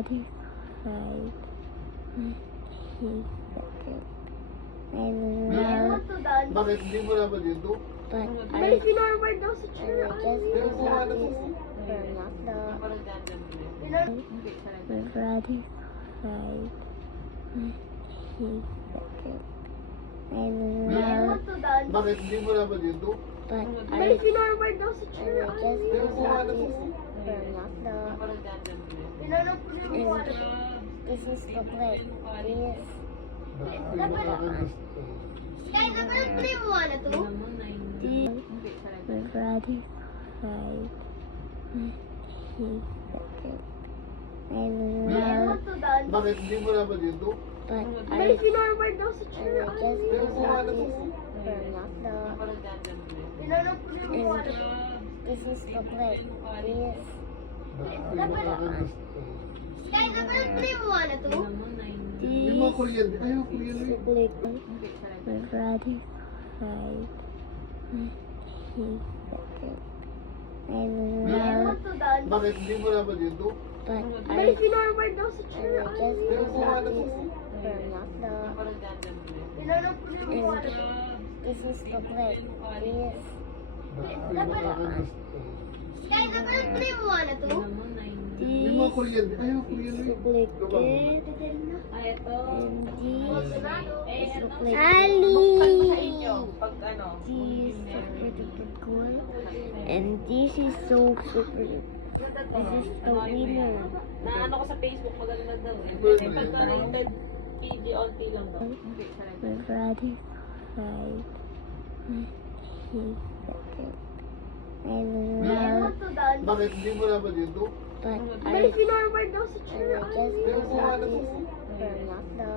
Everybody fight. He's second. I love, Bakit? Hindi mo naman dito? but May I sinormal daw sa just chair. practice for not the everybody fight. He's second. I love, Bakit? Hindi mo naman dito? but May I sinormal daw sa just chair. practice for not the Pinanong ko yung mga this is the play. Yes. Kaya napanood ko yung mga na to? Everybody fight. He's second. I love, Bakit? Hindi mo naman dito? but May I sinormal daw sa just chair. practice for not the Pinanong ko yung mga na to? this is the play. Yes. Kaya napanood ko yung mga na to? Yung mga Korean. Ayaw, Korean rin. Everybody fight. He's second. I love, Bakit? Hindi mo naman dito? but May I sinormal daw sa chair. just practice for not the Pinanong ko yung mga na to? this is the play. Yes. Kaya napanood ko yung mga na to? Yung mga Korean. Ayaw, Korean rin. Duplicate. And this is duplicate. Ali! This is super duper cool. And this is so super. This is the winner. Naano ko sa Facebook, maganda daw eh. Kasi pagka rated PG, onti lang daw. Everybody fight. He's second. I love, Bakit? Hindi mo naman dito? but May I sinormal daw sa just chair. practice for not the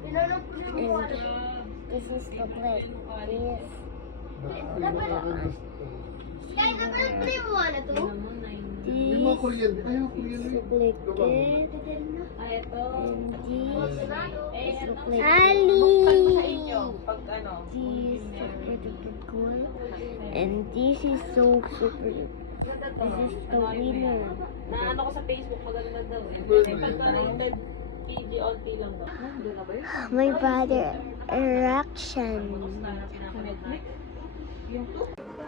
Pinanong ko yung mga na to? this is the play. Yes. Kaya napanood ko yung mga na to? Yung mga Korean. Ayaw, Korean rin. Duplicate. Ay, ito. And this is duplicate. Sa inyo, pag ano. This is super duper cool. And this is so super. This is the winner. Naano ko sa Facebook, maganda daw eh. Kasi pagka rated PG, onti lang daw. Doon na ba yun? My brother erection.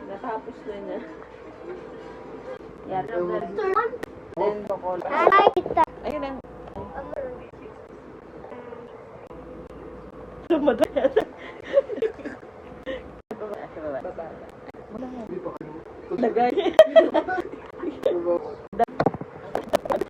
Natapos na niya. Yan. Turn. Then, bokol. I like that. Ayun na. Madaya na. Baba. Hindi pa kayo. Lagay.